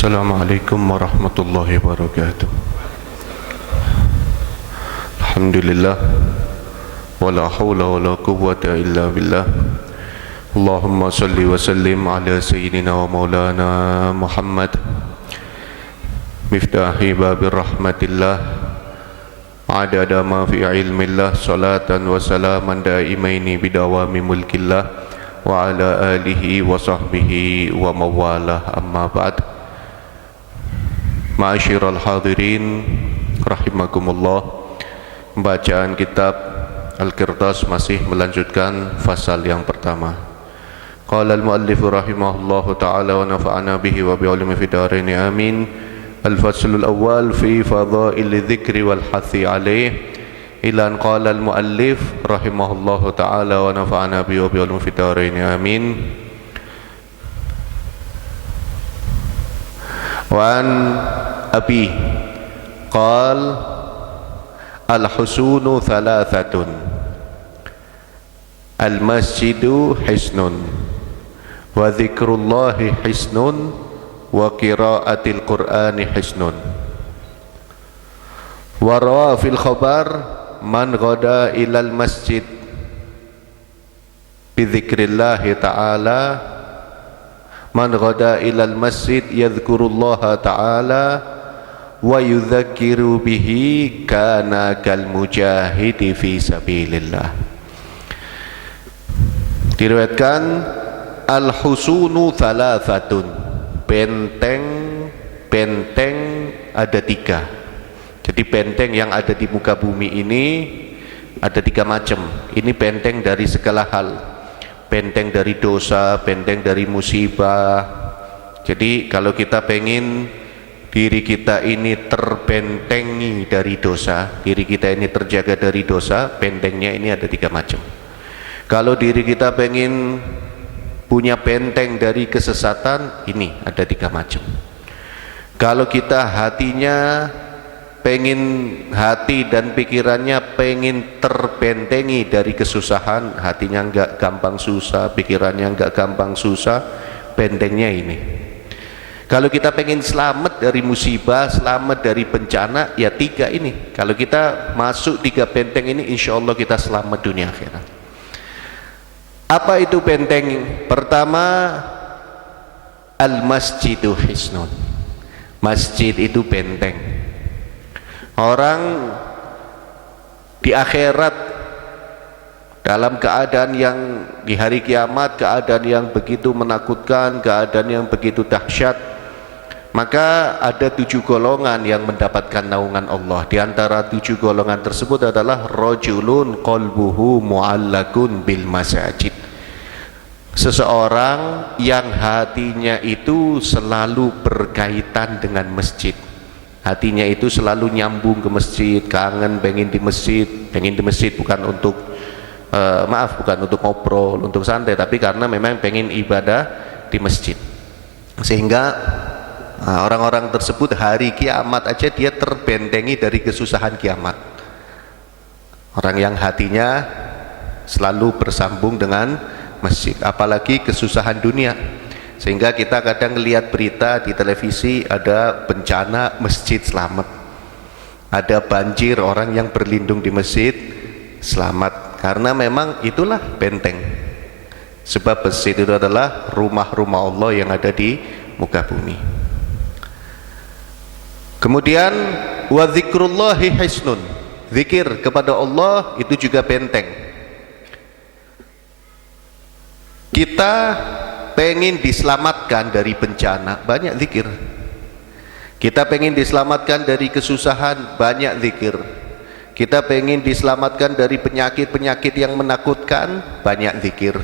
Assalamualaikum warahmatullahi wabarakatuh. Alhamdulillah, wala hawla wala quwwata illa billah. Allahumma salli wa sallim ala sayyidina wa maulana Muhammad miftahi babir rahmatillah adada ma fi ilmillah, salatan wa salaman daimaini bidawami mulkillah wa ala alihi wa sahbihi wa mawalah, amma ba'd. Ma'asyiral hadirin rahimakumullah, bacaan kitab Al-Qirtas masih melanjutkan fasal yang pertama. Qala al-muallif rahimahullahu ta'ala wa nafa'ana bihi wa bi'ulumi fid dharain amin. Al-faslul awwal fi fadha'il dzikri wal hathi alaih. Ila an qala al-muallif rahimahullahu ta'ala wa nafa'ana bihi wa bi'ulumi fid dharain amin. Wa an Abi qal al-husunu thalathatun, al-masjidu hisnun wa dzikrullahi hisnun wa qiraatil qur'ani hisnun. Wa rawa fil khabar man ghada ilal masjid bi dzikrillahi ta'ala, man ghada ilal masjid yadhkurullaha ta'ala wa yudzakiru bihi kana kal mujahidi fi sabilillah. Diriwayatkan al-husunu thalathatun, benteng ada tiga. Jadi benteng yang ada di muka bumi ini ada tiga macam. Ini benteng dari segala hal, benteng dari dosa, benteng dari musibah. Jadi kalau kita pengen diri kita ini terbentengi dari dosa, diri kita ini terjaga dari dosa, bentengnya ini ada tiga macam. Kalau diri kita pengen punya benteng dari kesesatan, ini ada tiga macam. Kalau kita hatinya pengen, hati dan pikirannya pengen terbentengi dari kesusahan, hatinya enggak gampang susah, pikirannya enggak gampang susah, bentengnya ini. Kalau kita pengen selamat dari musibah, selamat dari bencana, ya tiga ini. Kalau kita masuk tiga benteng ini, insya Allah kita selamat dunia akhirat. Apa itu benteng? Pertama, al-masjidu hisnun. Masjid itu benteng. Orang di akhirat dalam keadaan yang di hari kiamat, keadaan yang begitu menakutkan, keadaan yang begitu dahsyat, maka ada 7 golongan yang mendapatkan naungan Allah. Di antara 7 golongan tersebut adalah rajulun qalbuhu mu'allakun bil masajid, seseorang yang hatinya itu selalu berkaitan dengan masjid. Hatinya itu selalu nyambung ke masjid, kangen pengen di masjid. Pengen di masjid bukan untuk bukan untuk ngobrol, untuk santai, tapi karena memang pengen ibadah di masjid. Sehingga orang-orang tersebut hari kiamat aja dia terbentengi dari kesusahan kiamat. Orang yang hatinya selalu bersambung dengan masjid, apalagi kesusahan dunia. Sehingga kita kadang lihat berita di televisi, ada bencana masjid selamat, ada banjir orang yang berlindung di masjid selamat, karena memang itulah benteng. Sebab masjid itu adalah rumah-rumah Allah yang ada di muka bumi. Kemudian wa dzikrullahi hisnun, zikir kepada Allah itu juga benteng. Kita pengen diselamatkan dari bencana, banyak zikir. Kita pengen diselamatkan dari kesusahan, banyak zikir. Kita pengen diselamatkan dari penyakit-penyakit yang menakutkan, banyak zikir.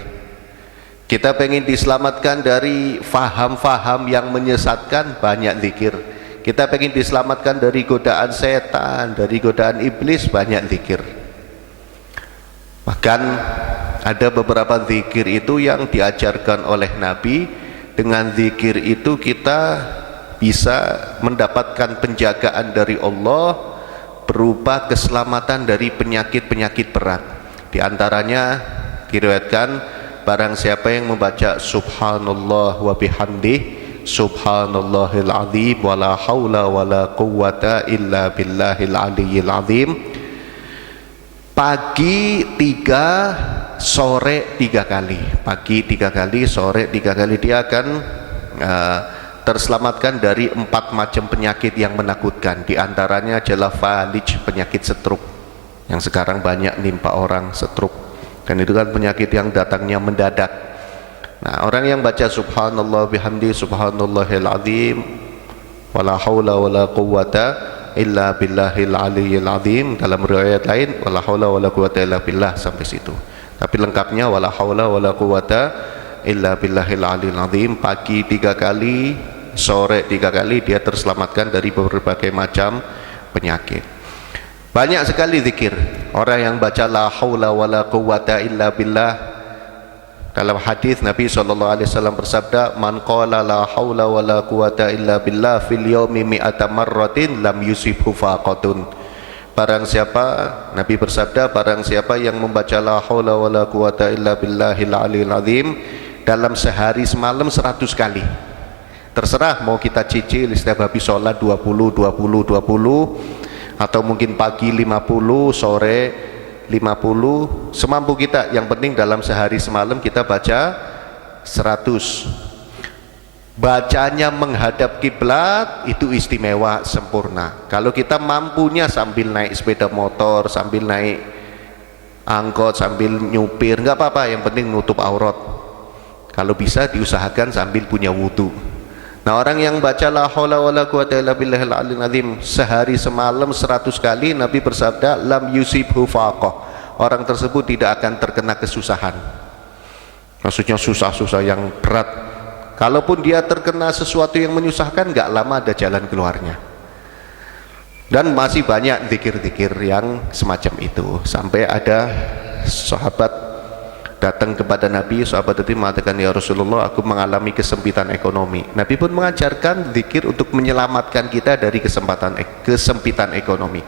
Kita pengen diselamatkan dari faham-faham yang menyesatkan, banyak zikir. Kita pengen diselamatkan dari godaan setan, dari godaan iblis, banyak zikir. Bahkan ada beberapa zikir itu yang diajarkan oleh Nabi. Dengan zikir itu kita bisa mendapatkan penjagaan dari Allah berupa keselamatan dari penyakit-penyakit berat. Di antaranya diriwayatkan, barang siapa yang membaca subhanallah wa bihamdih subhanallahil azim wala haula wala quwwata illa billahil aliyyil azim. Pagi 3, sore 3 kali. Pagi 3 kali, sore 3 kali. Dia akan terselamatkan dari 4 macam penyakit yang menakutkan. Di antaranya adalah falij, penyakit stroke yang sekarang banyak nimpa orang, stroke. Dan itu kan penyakit yang datangnya mendadak. Nah, orang yang baca subhanallah bihamdi subhanallahil azim wala haula wala quwwata illa billahil aliyyil azim, dalam riwayat lain wala haula wala quwwata illa billah sampai situ. Tapi lengkapnya wala haula wala quwwata illa billahil aliyyil azim. Pagi 3 kali, sore 3 kali, dia terselamatkan dari berbagai macam penyakit. Banyak sekali zikir. Orang yang baca la haula wala quwwata illa billah, dalam hadis Nabi SAW bersabda, man qala la haula wala quwwata illa billah fil yaumi mi'ata marratin lam yusibhu faqatun. Barang siapa, Nabi bersabda, barang siapa yang membaca la haula wala quwwata illa billahil aliyil azim dalam sehari semalam 100 kali. Terserah mau kita cicil setiap habis sholat 20 atau mungkin pagi 50, sore 50, semampu kita. Yang penting dalam sehari semalam kita baca 100. Bacanya menghadap kiblat itu istimewa, sempurna. Kalau kita mampunya sambil naik sepeda motor, sambil naik angkot, sambil nyupir, nggak apa-apa, yang penting nutup aurat. Kalau bisa diusahakan sambil punya wudu. Nah, orang yang baca la haula wala quwwata illa billahil aliyyil azim sehari semalam 100 kali, Nabi bersabda lam yusibhu faqah, orang tersebut tidak akan terkena kesusahan. Maksudnya susah-susah yang berat. Kalaupun dia terkena sesuatu yang menyusahkan, nggak lama ada jalan keluarnya. Dan masih banyak zikir-zikir yang semacam itu. Sampai ada sahabat datang kepada Nabi, sahabat itu mengatakan, ya Rasulullah, aku mengalami kesempitan ekonomi. Nabi pun mengajarkan zikir untuk menyelamatkan kita dari kesempitan ekonomi.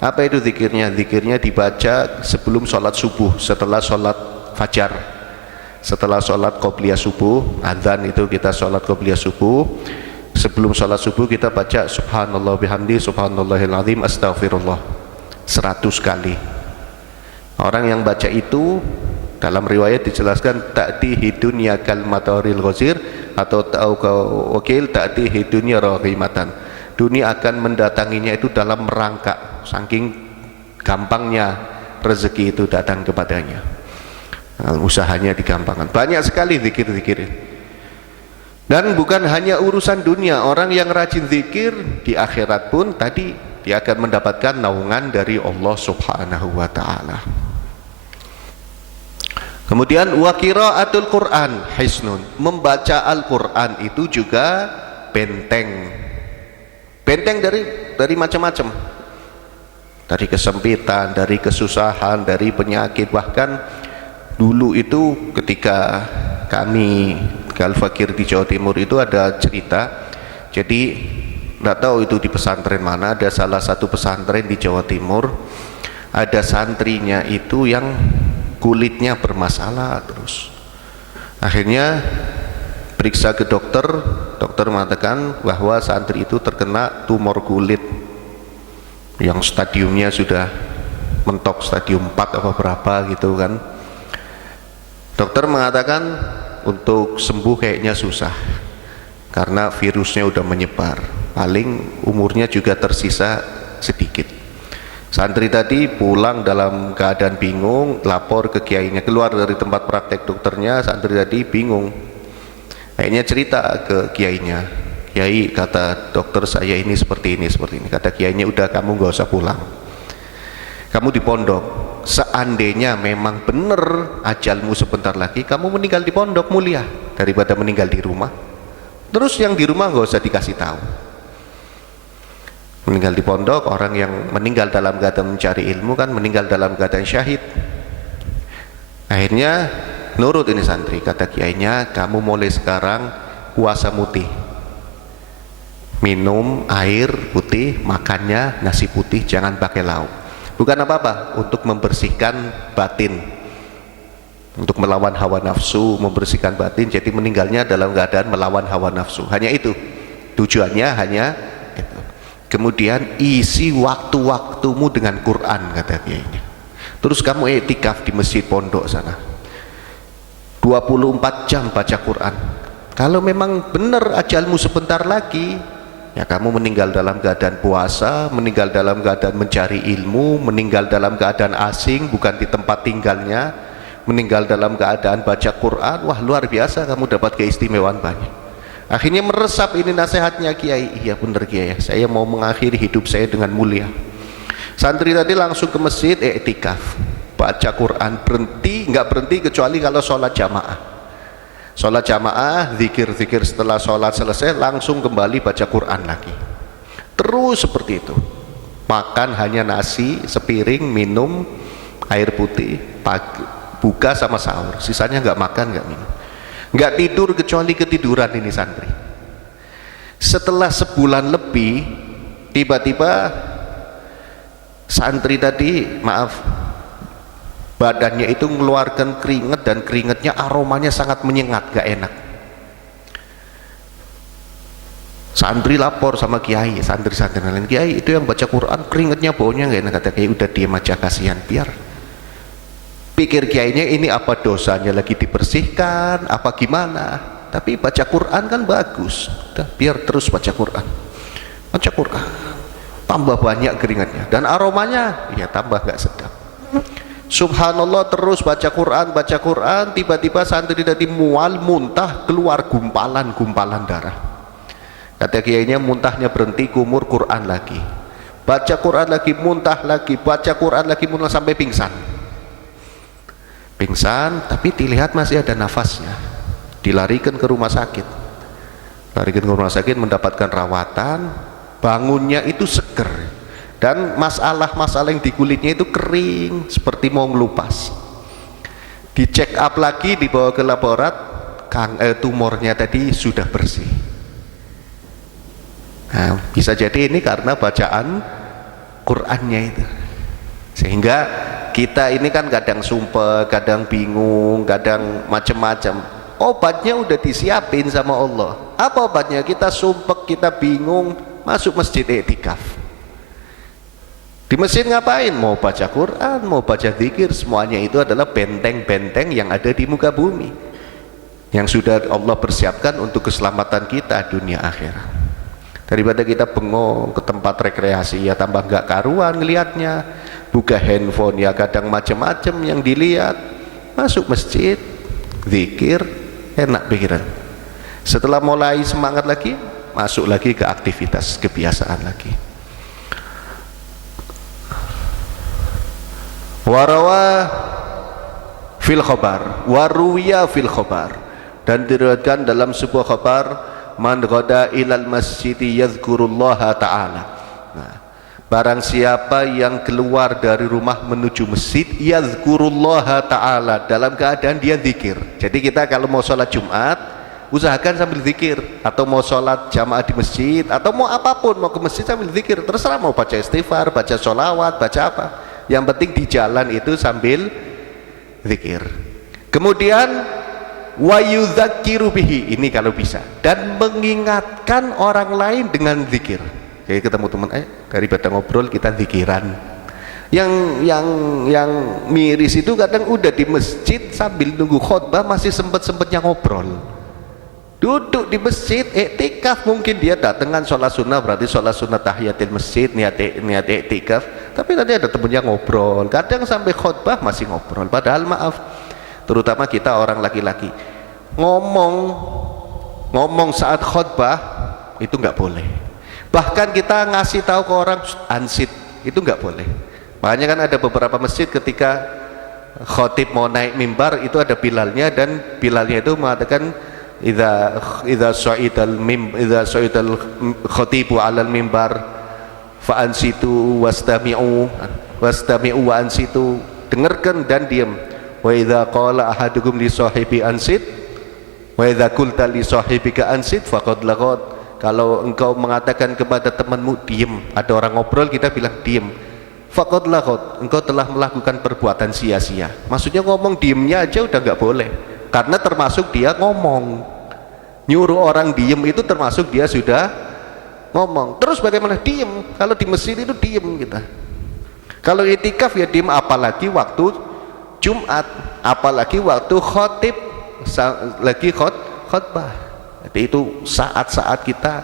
Apa itu zikirnya? Zikirnya dibaca sebelum sholat subuh, setelah sholat fajar, setelah sholat qobliyah subuh, adzan itu kita sholat qobliyah subuh. Sebelum sholat subuh kita baca subhanallah bihamdi subhanallahil azim astaghfirullah 100 kali. Orang yang baca itu, dalam riwayat dijelaskan, ta'tihi dunya kal mataril ghazir, atau wakil ta'tihi dunya rahimatan, dunia akan mendatanginya itu dalam merangkak, saking gampangnya rezeki itu datang kepadanya. Nah, usahanya digampangkan. Banyak sekali zikir-zikir. Dan bukan hanya urusan dunia, orang yang rajin zikir di akhirat pun tadi dia akan mendapatkan naungan dari Allah Subhanahu wa taala. Kemudian wa qiraatul Quran hisnun, membaca Al-Qur'an itu juga benteng. Benteng dari macam-macam. Dari kesempitan, dari kesusahan, dari penyakit. Bahkan dulu itu ketika kami Al-Fakir di Jawa Timur itu ada cerita. Jadi tidak tahu itu di pesantren mana, ada salah satu pesantren di Jawa Timur, ada santrinya itu yang kulitnya bermasalah terus. Akhirnya periksa ke dokter, dokter mengatakan bahwa santri itu terkena tumor kulit yang stadiumnya sudah mentok stadium 4 apa berapa gitu kan. Dokter mengatakan untuk sembuh kayaknya susah karena virusnya udah menyebar, paling umurnya juga tersisa sedikit. Santri tadi pulang dalam keadaan bingung, lapor ke kiainya. Keluar dari tempat praktek dokternya, santri tadi bingung. Akhirnya cerita ke kiainya. Kiai, kata dokter saya ini seperti ini, seperti ini. Kata kiainya, udah kamu gak usah pulang. Kamu di pondok. Seandainya memang benar ajalmu sebentar lagi, kamu meninggal di pondok mulia daripada meninggal di rumah. Terus yang di rumah gak usah dikasih tahu. Meninggal di pondok, orang yang meninggal dalam keadaan mencari ilmu kan meninggal dalam keadaan syahid. Akhirnya nurut ini santri, kata kiainya, kamu mulai sekarang puasa mutih, minum air putih, makannya nasi putih, jangan pakai lauk. Bukan apa-apa, untuk membersihkan batin. untuk melawan hawa nafsu, membersihkan batin. Jadi meninggalnya dalam keadaan melawan hawa nafsu. Hanya itu tujuannya, hanya itu. Kemudian isi waktu-waktumu dengan Quran, kata kiainya. Terus kamu iktikaf di masjid pondok sana 24 jam baca Quran. Kalau memang benar ajalmu sebentar lagi, ya kamu meninggal dalam keadaan puasa, meninggal dalam keadaan mencari ilmu, meninggal dalam keadaan asing bukan di tempat tinggalnya, meninggal dalam keadaan baca Quran. Wah, luar biasa, kamu dapat keistimewaan banyak. Akhirnya meresap ini nasihatnya kiai. Iya benar kiai, saya mau mengakhiri hidup saya dengan mulia. Santri tadi langsung ke masjid iktikaf, baca Quran, berhenti, nggak berhenti kecuali kalau sholat jamaah. Sholat jamaah, zikir-zikir, setelah sholat selesai langsung kembali baca Quran lagi. Terus seperti itu. Makan hanya nasi sepiring, minum air putih, pagi, buka sama sahur. Sisanya nggak makan, nggak minum. Nggak tidur kecuali ketiduran ini santri. Setelah sebulan lebih, tiba-tiba santri tadi, maaf, badannya itu mengeluarkan keringat, dan keringatnya aromanya sangat menyengat, gak enak. Santri lapor sama kiai, santri-santri lain, kiai itu yang baca Quran keringatnya baunya gak enak. Kata kiai, udah diam aja, kasihan, biar. Pikir kiainya ini apa dosanya lagi dibersihkan, apa gimana. Tapi baca Quran kan bagus, udah biar terus baca Quran. Baca Quran, tambah banyak keringatnya, dan aromanya ya tambah gak sedap. Subhanallah, terus baca Quran, tiba-tiba santri tadi mual, muntah, keluar gumpalan-gumpalan darah. Kata kiainya, muntahnya berhenti, kumur Quran lagi, baca Quran lagi, muntah lagi, baca Quran lagi, muntah sampai pingsan. Pingsan, tapi dilihat masih ada nafasnya. Dilarikan ke rumah sakit, mendapatkan rawatan. Bangunnya itu seger, dan masalah-masalah yang di kulitnya itu kering seperti mau ngelupas. Di check up lagi, dibawa ke laborat, tumornya tadi sudah bersih. Nah, bisa jadi ini karena bacaan Qurannya itu. Sehingga kita ini kan kadang sumpah, kadang bingung, kadang macam-macam. Obatnya udah disiapin sama Allah. Apa obatnya? Kita sumpah, kita bingung, masuk masjid iktikaf. Di masjid ngapain? Mau baca Quran, mau baca zikir, semuanya itu adalah benteng-benteng yang ada di muka bumi, yang sudah Allah persiapkan untuk keselamatan kita dunia akhirat. Daripada kita bengong ke tempat rekreasi, ya tambah nggak karuan ngelihatnya. Buka handphone, ya kadang macam-macam yang dilihat. Masuk masjid, zikir, enak pikiran. Setelah mulai semangat lagi, masuk lagi ke aktivitas kebiasaan lagi. Warawa fil khabar, waruwiya fil khabar, dan diriwayatkan dalam sebuah khabar, man ghada ilal masjidi yadhkurullaha ta'ala. Nah, barang siapa yang keluar dari rumah menuju masjid, yadhkurullaha ta'ala, dalam keadaan dia zikir. Jadi kita kalau mau sholat Jumat, usahakan sambil zikir, atau mau sholat jamaah di masjid, atau mau apapun, mau ke masjid sambil zikir, terserah, mau baca istighfar, baca sholawat, baca apa, yang penting di jalan itu sambil zikir. Kemudian wa yudzakiru bihi, ini kalau bisa, dan mengingatkan orang lain dengan zikir. Jadi ketemu teman, daripada ngobrol kita zikiran. Yang miris itu kadang udah di masjid sambil nunggu khutbah masih sempet-sempetnya ngobrol. Duduk di masjid iktikaf, mungkin dia datangan sholat sunnah, berarti sholat sunnah tahiyatul masjid, niat iktikaf, tapi tadi ada temennya ngobrol, kadang sampai khutbah masih ngobrol. Padahal maaf, terutama kita orang laki-laki, ngomong saat khutbah itu nggak boleh. Bahkan kita ngasih tahu ke orang ansit itu nggak boleh. Makanya kan ada beberapa masjid ketika khotib mau naik mimbar itu ada bilalnya, dan bilalnya itu mengatakan idza sa'idal khatibu 'alal mimbar fa ansitu wastami'u wa ansitu, dengarkan dan diam. Wa idza qala ahadukum li sahibi ansit wa idza qulta li sahibika ansit faqad laghat. Kalau engkau mengatakan kepada temanmu diam, ada orang ngobrol kita bilang diam. faqad laghot, engkau telah melakukan perbuatan sia-sia. Maksudnya ngomong diemnya aja udah nggak boleh, karena termasuk dia ngomong. Nyuruh orang diem itu termasuk dia sudah ngomong. Terus bagaimana diem? Kalau di masjid itu diem kita. Kalau itikaf ya diem, apalagi waktu Jumat, apalagi waktu khotib lagi khotbah. Jadi itu saat-saat kita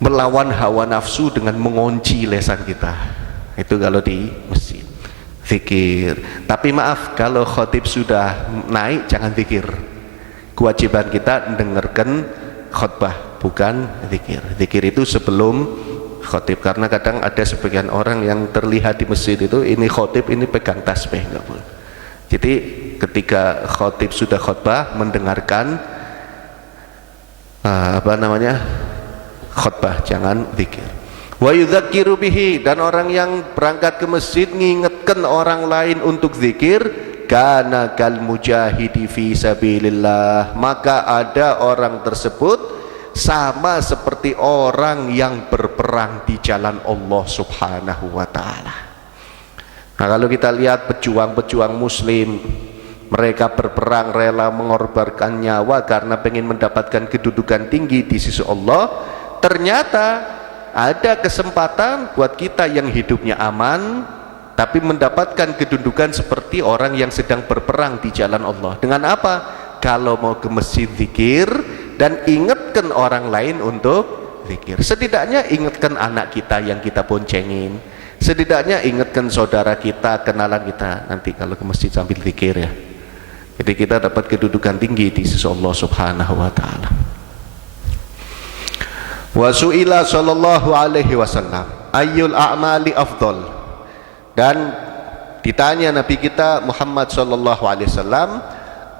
melawan hawa nafsu dengan mengunci lesan kita. Itu kalau di masjid zikir. Tapi maaf, kalau khotib sudah naik jangan zikir. Kewajiban kita dengarkan khutbah, bukan zikir. Zikir itu sebelum khotib, karena kadang ada sebagian orang yang terlihat di masjid itu ini khotib, ini pegang tasbih, enggak boleh. Jadi ketika khotib sudah khutbah, mendengarkan khutbah, jangan zikir. Wa yudzakiru bihi, dan orang yang berangkat ke masjid ngingetkan orang lain untuk zikir, kana kal mujahidi fi sabilillah, maka ada orang tersebut sama seperti orang yang berperang di jalan Allah Subhanahu wa taala. Nah, kalau kita lihat pejuang-pejuang muslim, mereka berperang rela mengorbankan nyawa karena ingin mendapatkan kedudukan tinggi di sisi Allah. Ternyata ada kesempatan buat kita yang hidupnya aman tapi mendapatkan kedudukan seperti orang yang sedang berperang di jalan Allah. Dengan apa? Kalau mau ke masjid zikir dan ingatkan orang lain untuk zikir. Setidaknya ingatkan anak kita yang kita boncengin, setidaknya ingatkan saudara kita, kenalan kita, nanti kalau ke masjid sambil zikir ya. Jadi kita dapat kedudukan tinggi di sisi Allah Subhanahu wa taala. Wa su'ila sallallahu alaihi wasallam ayyul a'mali afdal, dan ditanya Nabi kita Muhammad sallallahu alaihi wasallam,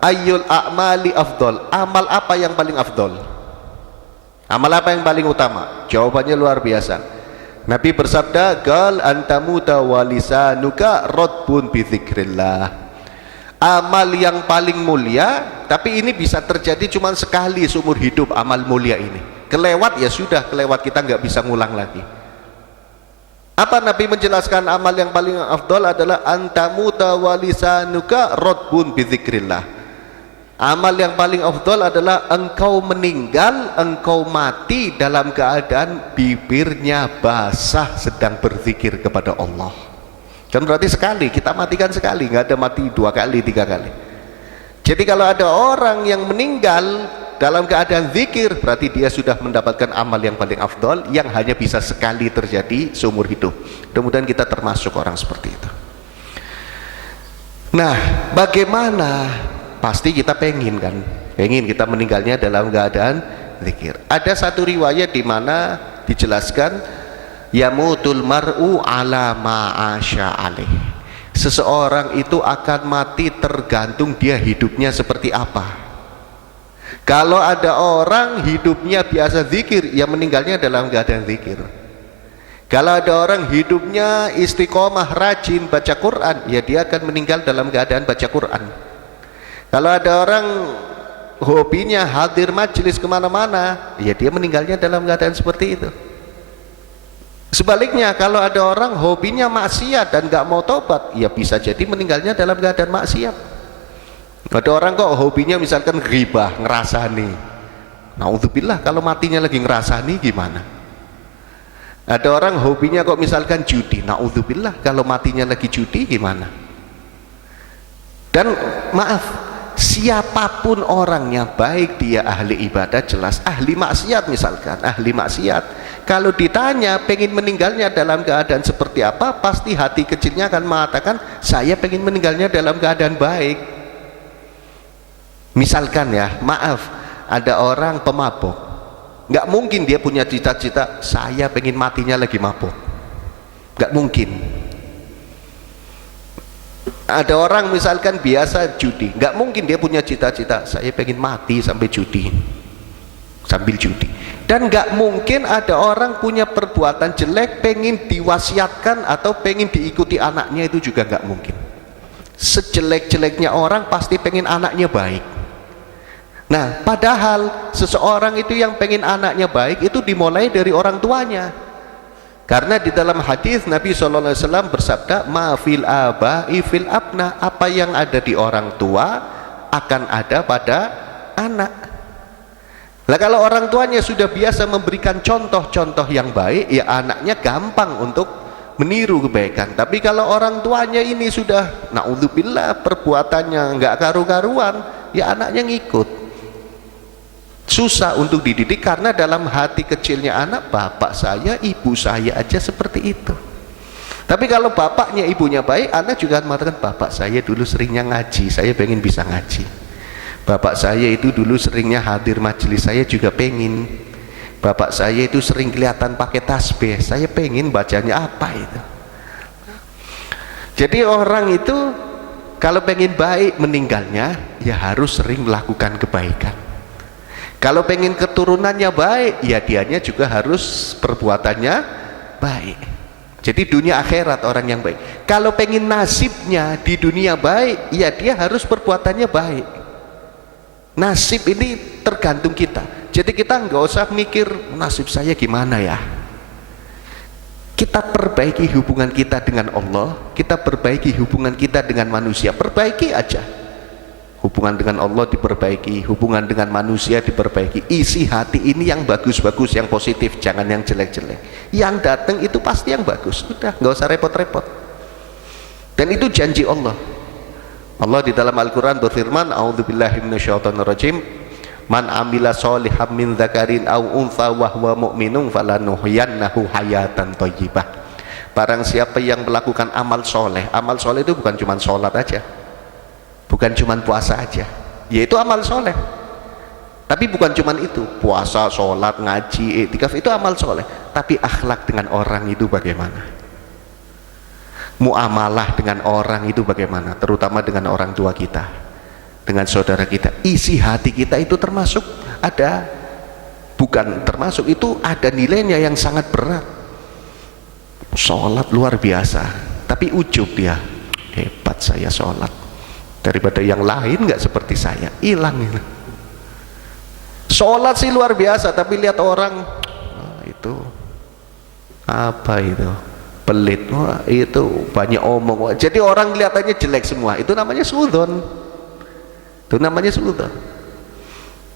ayyul a'mali afdal, amal apa yang paling afdal, amal apa yang paling utama? Jawabannya luar biasa. Nabi bersabda, qal antamuta wa lisanuka radbun bi dzikrillah. Amal yang paling mulia, tapi ini bisa terjadi cuma sekali seumur hidup. Amal mulia ini kelewat ya sudah kelewat, kita nggak bisa ngulang lagi. Apa Nabi menjelaskan amal yang paling afdal adalah antamuta wa lisanuka radbun bi dzikrillah. Amal yang paling afdal adalah engkau meninggal, engkau mati dalam keadaan bibirnya basah sedang berzikir kepada Allah. Kan berarti sekali, kita matikan sekali, nggak ada mati 2 kali 3 kali. Jadi kalau ada orang yang meninggal dalam keadaan zikir, berarti dia sudah mendapatkan amal yang paling afdal yang hanya bisa sekali terjadi seumur hidup. Mudah-mudahan kita termasuk orang seperti itu. Nah, bagaimana? Pasti kita pengen kan, pengen kita meninggalnya dalam keadaan zikir. Ada satu riwayat di mana dijelaskan yamutul mar'u ala ma'asya alaih, seseorang itu akan mati tergantung dia hidupnya seperti apa. Kalau ada orang hidupnya biasa zikir, ya meninggalnya dalam keadaan zikir. Kalau ada orang hidupnya istiqomah, rajin baca Quran, ya dia akan meninggal dalam keadaan baca Quran. Kalau ada orang hobinya hadir majelis kemana-mana, ya dia meninggalnya dalam keadaan seperti itu. Sebaliknya, kalau ada orang hobinya maksiat dan gak mau tobat, ya bisa jadi meninggalnya dalam keadaan maksiat. Ada orang kok hobinya misalkan ghibah, ngerasani, naudzubillah, kalau matinya lagi ngerasani gimana? Ada orang hobinya kok misalkan judi, naudzubillah, kalau matinya lagi judi gimana? Dan maaf, siapapun orangnya, baik dia ahli ibadah jelas, ahli maksiat misalkan, ahli maksiat, kalau ditanya pengen meninggalnya dalam keadaan seperti apa, pasti hati kecilnya akan mengatakan saya pengen meninggalnya dalam keadaan baik. Misalkan ya, maaf, ada orang pemabuk, nggak mungkin dia punya cita-cita saya pengen matinya lagi mabuk, nggak mungkin. Ada orang misalkan biasa judi, nggak mungkin dia punya cita-cita saya pengen mati sampai judi, sambil judi. Dan nggak mungkin ada orang punya perbuatan jelek pengen diwasiatkan atau pengen diikuti anaknya, itu juga nggak mungkin. Sejelek-jeleknya orang pasti pengen anaknya baik. Nah, padahal seseorang itu yang pengen anaknya baik itu dimulai dari orang tuanya. Karena di dalam hadis Nabi SAW bersabda, ma fil aba'i fil abna, apa yang ada di orang tua akan ada pada anak. Nah, kalau orang tuanya sudah biasa memberikan contoh-contoh yang baik, ya anaknya gampang untuk meniru kebaikan. Tapi kalau orang tuanya ini sudah naudzubillah perbuatannya nggak karu-karuan, ya anaknya ngikut. Susah untuk dididik karena dalam hati kecilnya anak, bapak saya, ibu saya aja seperti itu. Tapi kalau bapaknya ibunya baik, anak juga mengatakan, bapak saya dulu seringnya ngaji, saya pengen bisa ngaji. Bapak saya itu dulu seringnya hadir majelis, saya juga pengen. Bapak saya itu sering kelihatan pakai tasbih, saya pengen bacanya apa itu. Jadi orang itu kalau pengen baik meninggalnya, ya harus sering melakukan kebaikan. Kalau pengen keturunannya baik, ya dianya juga harus perbuatannya baik. Jadi dunia akhirat orang yang baik. Kalau pengen nasibnya di dunia baik, ya dia harus perbuatannya baik. Nasib ini tergantung kita. Jadi kita nggak usah mikir nasib saya gimana ya. Kita perbaiki hubungan kita dengan Allah, kita perbaiki hubungan kita dengan manusia, perbaiki aja. Hubungan dengan Allah diperbaiki, hubungan dengan manusia diperbaiki. Isi hati ini yang bagus-bagus, yang positif, jangan yang jelek-jelek. Yang datang itu pasti yang bagus. Udah, nggak usah repot-repot. Dan itu janji Allah. Allah di dalam Al-Quran berfirman, a'udzubillahi minasyaitonirrajim, man amila sholihan min dzakarin aw untha wa huwa mu'minun falanuhyiyannahu hayatan thayyibah. Barang siapa yang melakukan amal soleh, amal soleh itu bukan cuma sholat aja, bukan cuma puasa aja, yaitu amal soleh. Tapi bukan cuma itu, puasa, sholat, ngaji, iktikaf itu amal soleh. Tapi akhlak dengan orang itu bagaimana? Muamalah dengan orang itu bagaimana, terutama dengan orang tua kita, dengan saudara kita. Isi hati kita itu termasuk ada, bukan termasuk, itu ada nilainya yang sangat berat. Sholat luar biasa, tapi ujub dia, hebat saya sholat, daripada yang lain nggak seperti saya, hilang. Sholat sih luar biasa, tapi lihat orang, itu apa itu, pelit, wah, itu banyak omong, wah. Jadi orang kelihatannya jelek semua, itu namanya suudzon, itu namanya suudzon.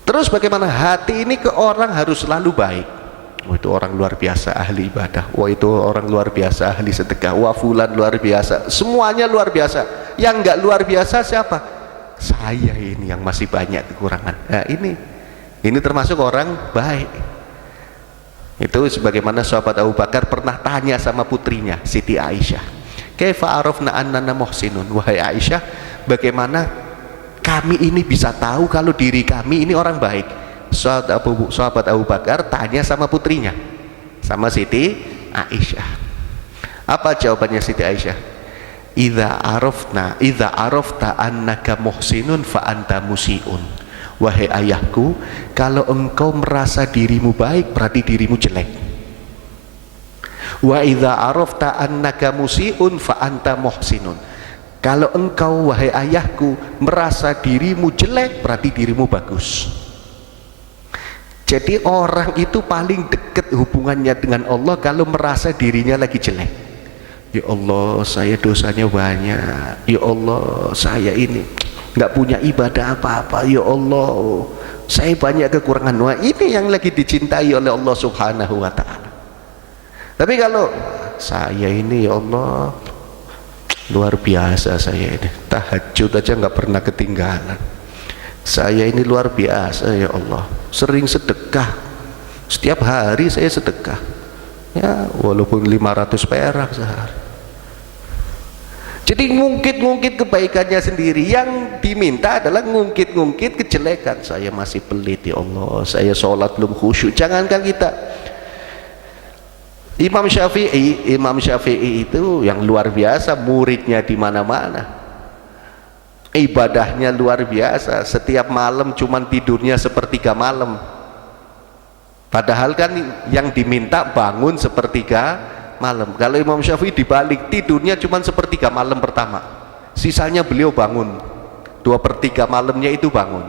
Terus bagaimana hati ini ke orang harus selalu baik. Wah, itu orang luar biasa ahli ibadah, wah itu orang luar biasa ahli sedekah, wah fulan luar biasa, semuanya luar biasa. Yang enggak luar biasa siapa? Saya ini yang masih banyak kekurangan. Nah, ini termasuk orang baik. Itu sebagaimana sahabat Abu Bakar pernah tanya sama putrinya Siti Aisyah, kaifa arafna annana muhsinun, wahai Aisyah, bagaimana kami ini bisa tahu kalau diri kami ini orang baik? Sahabat Abu Bakar tanya sama putrinya, sama Siti Aisyah. Apa jawabannya Siti Aisyah? Idza arafta annaka muhsinun fa anta musiun. Wahai ayahku, kalau engkau merasa dirimu baik, berarti dirimu jelek. Wa idza arafta annaka musiun fa anta muhsinun. Kalau engkau, wahai ayahku, merasa dirimu jelek, berarti dirimu bagus. Jadi orang itu paling dekat hubungannya dengan Allah kalau merasa dirinya lagi jelek. Ya Allah, saya dosanya banyak. Ya Allah, saya ini nggak punya ibadah apa-apa. Ya Allah, saya banyak kekurangan. Wah, ini yang lagi dicintai oleh Allah Subhanahu wa ta'ala. Tapi kalau saya ini, ya Allah, luar biasa, saya ini tahajud aja nggak pernah ketinggalan, saya ini luar biasa, ya Allah, sering sedekah, setiap hari saya sedekah, ya walaupun 500 perak sehari. Jadi ngungkit-ngungkit kebaikannya sendiri, yang diminta adalah ngungkit-ngungkit kejelekan. Saya masih pelit, ya Allah, saya sholat belum khusyuk. Jangankan kita, Imam Syafi'i itu yang luar biasa, muridnya di mana-mana, ibadahnya luar biasa, setiap malam cuman tidurnya sepertiga malam, padahal kan yang diminta bangun sepertiga malam. Kalau Imam Syafi'i dibalik, tidurnya cuma sepertiga malam pertama, sisanya beliau bangun, 2/3 malamnya itu bangun.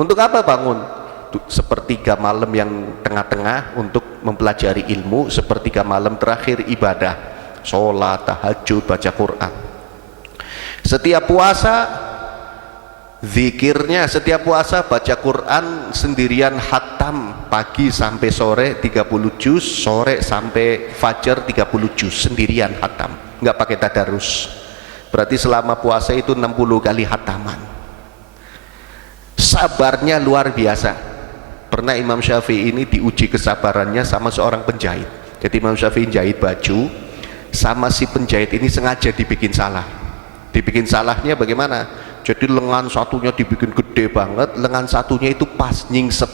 Untuk apa bangun? Sepertiga malam yang tengah-tengah untuk mempelajari ilmu, sepertiga malam terakhir ibadah, sholat, tahajud, baca Quran. Setiap puasa zikirnya, setiap puasa baca Quran sendirian khatam, pagi sampai sore 30 juz, sore sampai fajar 30 juz, sendirian khatam, nggak pakai tadarus. Berarti selama puasa itu 60 kali khataman. Sabarnya luar biasa. Pernah Imam Syafi'i ini diuji kesabarannya sama seorang penjahit. Jadi Imam Syafi'i jahit baju, sama si penjahit ini sengaja dibikin salah. Dibikin salahnya bagaimana? Jadi lengan satunya dibikin gede banget, lengan satunya itu pas nyingsep.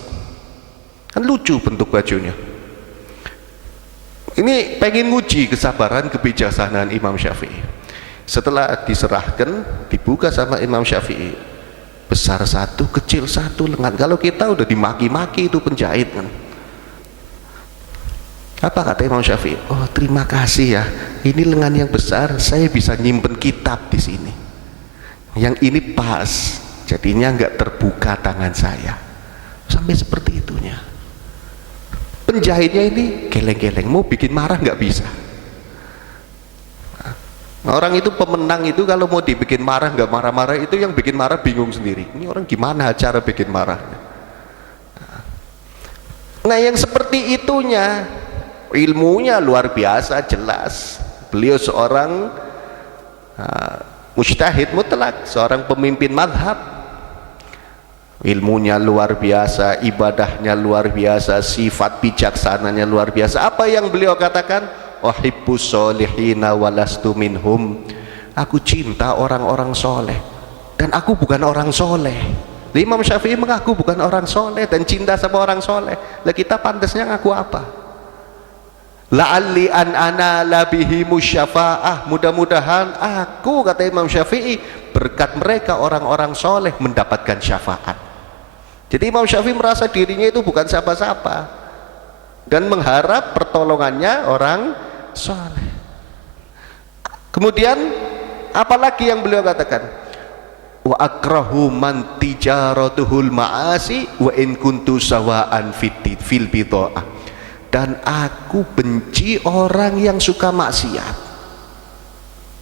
Kan lucu bentuk bajunya. Ini pengen nguji kesabaran, kebijaksanaan Imam Syafi'i. Setelah diserahkan, dibuka sama Imam Syafi'i, besar satu, kecil satu lengan. Kalau kita udah dimaki-maki itu penjahit kan. Apa kata Imam Syafi'i? Oh, terima kasih ya, ini lengan yang besar, saya bisa nyimpen kitab di sini. Yang ini pas, jadinya nggak terbuka tangan saya. Sampai seperti itunya. Penjahitnya ini geleng-geleng, mau bikin marah nggak bisa. Orang itu pemenang itu kalau mau dibikin marah nggak marah-marah, itu yang bikin marah bingung sendiri. Ini orang gimana cara bikin marah? Nah yang seperti itunya, ilmunya luar biasa, jelas. Beliau seorang mujtahid mutlak, seorang pemimpin madhab. Ilmunya luar biasa, ibadahnya luar biasa, sifat bijaksananya luar biasa. Apa yang beliau katakan? Uhibbus solihina walastu minhum. Aku cinta orang-orang soleh dan aku bukan orang soleh. Imam Syafi'i mengaku bukan orang soleh dan cinta sama orang soleh. Lah kita pantasnya ngaku apa? La'alli an ana labihi musyafa'ah, mudah-mudahan aku, kata Imam Syafi'i, berkat mereka orang-orang soleh mendapatkan syafaat. Jadi Imam Syafi'i merasa dirinya itu bukan siapa-siapa dan mengharap pertolongannya orang soleh. Kemudian apalagi yang beliau katakan? Wa akrahu man tijaratuhul ma'asi wa in kuntu sawa'an fil bidha'ah. Dan aku benci orang yang suka maksiat.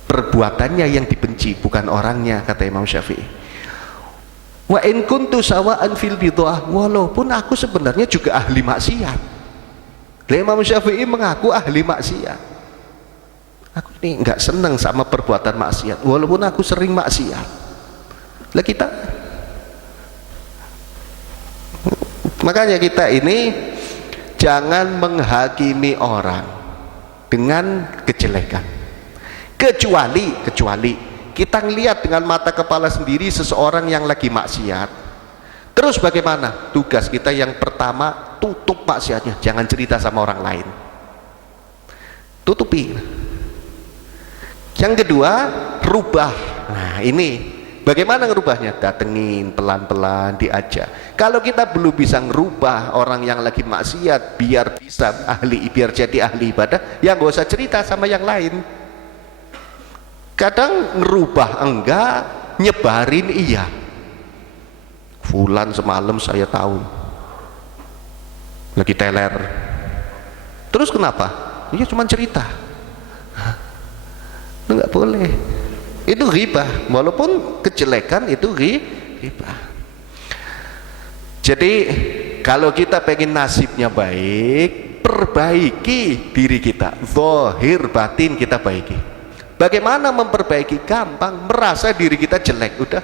Perbuatannya yang dibenci, bukan orangnya, kata Imam Syafi'i. Wa in kuntu sawa'an fil bidha'ah, walaupun aku sebenarnya juga ahli maksiat. Imam Syafi'i mengaku ahli maksiat. Aku ini nggak senang sama perbuatan maksiat, walaupun aku sering maksiat. Lah kita, makanya kita ini jangan menghakimi orang dengan kejelekan. Kecuali kita ngelihat dengan mata kepala sendiri seseorang yang lagi maksiat. Terus bagaimana? Tugas kita yang pertama, tutup maksiatnya, jangan cerita sama orang lain, tutupi. Yang kedua, rubah. Nah ini bagaimana ngerubahnya? Datengin pelan-pelan, diajak. Kalau kita belum bisa ngerubah orang yang lagi maksiat biar jadi ahli ibadah, ya nggak usah cerita sama yang lain. Kadang ngerubah enggak, nyebarin iya. Fulan semalam saya tahu lagi teler. Terus kenapa? Iya cuma cerita. Itu nggak boleh. Itu ghibah, walaupun kejelekan itu ghibah. Jadi kalau kita pengen nasibnya baik, perbaiki diri kita, zahir batin kita baiki. Bagaimana memperbaiki? Gampang, merasa diri kita jelek, udah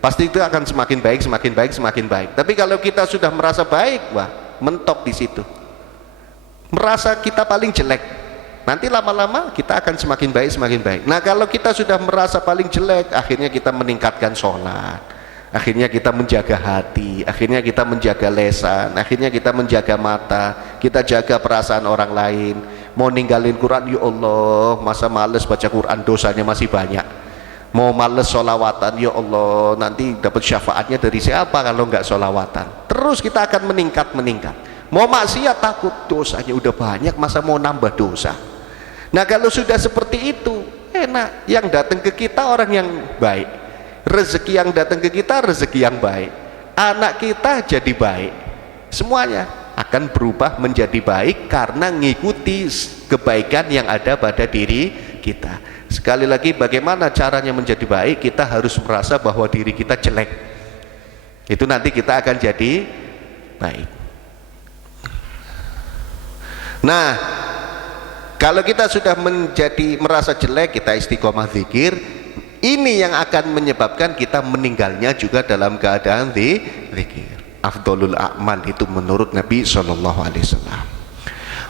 pasti itu akan semakin baik, semakin baik, semakin baik. Tapi kalau kita sudah merasa baik, wah, mentok di situ. Merasa kita paling jelek, nanti lama-lama kita akan semakin baik, semakin baik. Nah, kalau kita sudah merasa paling jelek, akhirnya kita meningkatkan sholat, akhirnya kita menjaga hati, akhirnya kita menjaga lesan, akhirnya kita menjaga mata, kita jaga perasaan orang lain. Mau ninggalin Quran, ya Allah, masa males baca Quran, dosanya masih banyak. Mau males sholawatan, ya Allah, nanti dapat syafaatnya dari siapa kalau nggak sholawatan. Terus kita akan meningkat. Mau maksiat, takut dosanya udah banyak, masa mau nambah dosa. Nah kalau sudah seperti itu, enak. Yang datang ke kita orang yang baik, rezeki yang datang ke kita rezeki yang baik, anak kita jadi baik, semuanya. akan berubah menjadi baik karena mengikuti kebaikan yang ada pada diri kita. Sekali lagi, bagaimana caranya menjadi baik? Kita harus merasa bahwa diri kita jelek, itu nanti kita akan jadi baik. Nah, kalau kita sudah merasa jelek, kita istiqomah zikir, ini yang akan menyebabkan kita meninggalnya juga dalam keadaan zikir. Afdolul a'mal itu menurut Nabi sallallahu alaihi wasallam.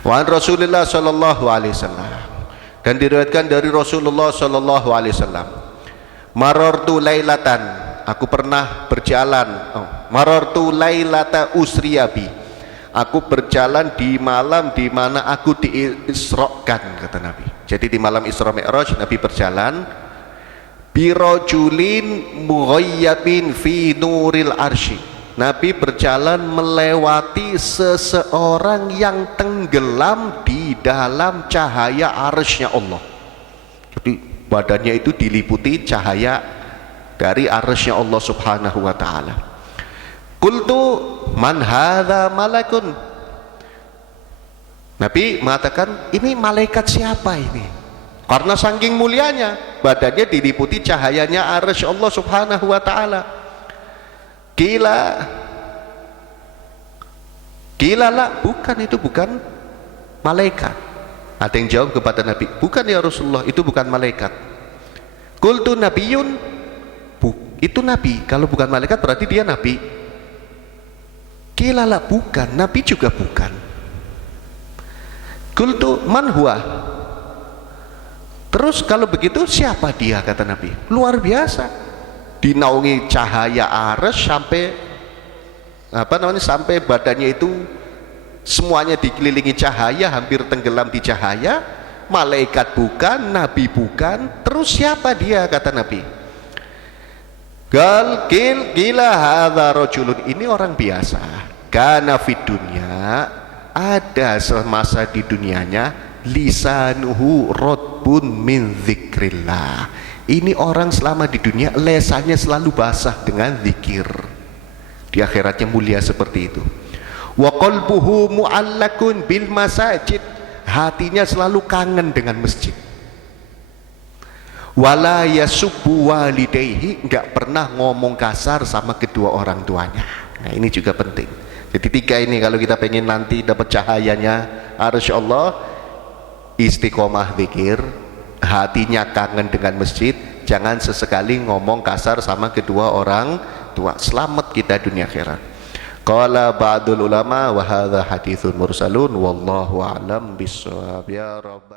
Wa an Rasulullah sallallahu alaihi wasallam, dan diriwayatkan dari Rasulullah sallallahu alaihi wasallam, marartu lailatan, aku pernah berjalan, marartu lailata usriyabi, aku berjalan di malam di mana aku diisrokan, kata Nabi. Jadi di malam Isra Mi'raj Nabi berjalan, birojulin mughayyabin fi nuril arsy, Nabi berjalan melewati seseorang yang tenggelam di dalam cahaya arsy-Nya Allah. Jadi badannya itu diliputi cahaya dari arsy-Nya Allah subhanahu wa ta'ala. Qultu man hadza malakun, Nabi mengatakan, ini malaikat siapa ini? Karena saking mulianya, badannya diliputi cahayanya arsy Allah subhanahu wa ta'ala. Kila lah, bukan, itu bukan malaikat. Ada yang jawab kepada Nabi, bukan ya Rasulullah, itu bukan malaikat. Qultu nabiyun, itu nabi. Kalau bukan malaikat berarti dia nabi. Kila lah, bukan, nabi juga bukan. Qultu man huwa, terus kalau begitu siapa dia, kata Nabi. Luar biasa, dinaungi cahaya arsy sampai badannya itu semuanya dikelilingi cahaya, hampir tenggelam di cahaya. Malaikat bukan, nabi bukan, terus siapa dia, kata Nabi. Gila hadza rajulun, ini orang biasa. Kana fid dunya, ada semasa di dunianya, lisanuhu rotbun min dzikrillah, ini orang selama di dunia lesannya selalu basah dengan zikir. Di akhiratnya mulia seperti itu. Wa qalbuhu mu'allakun bil masajid, hatinya selalu kangen dengan masjid. Wala yasubbu walidayhi, enggak pernah ngomong kasar sama kedua orang tuanya. Nah, ini juga penting. Jadi tiga ini kalau kita pengen nanti dapat cahayanya arsy Allah, istiqomah zikir, hatinya kangen dengan masjid, jangan sesekali ngomong kasar sama kedua orang tua. Selamat kita dunia akhirat. Qala ba'dul ulama wa hadza haditsun mursalun wallahu a'lam bissawab. Ya Rabb.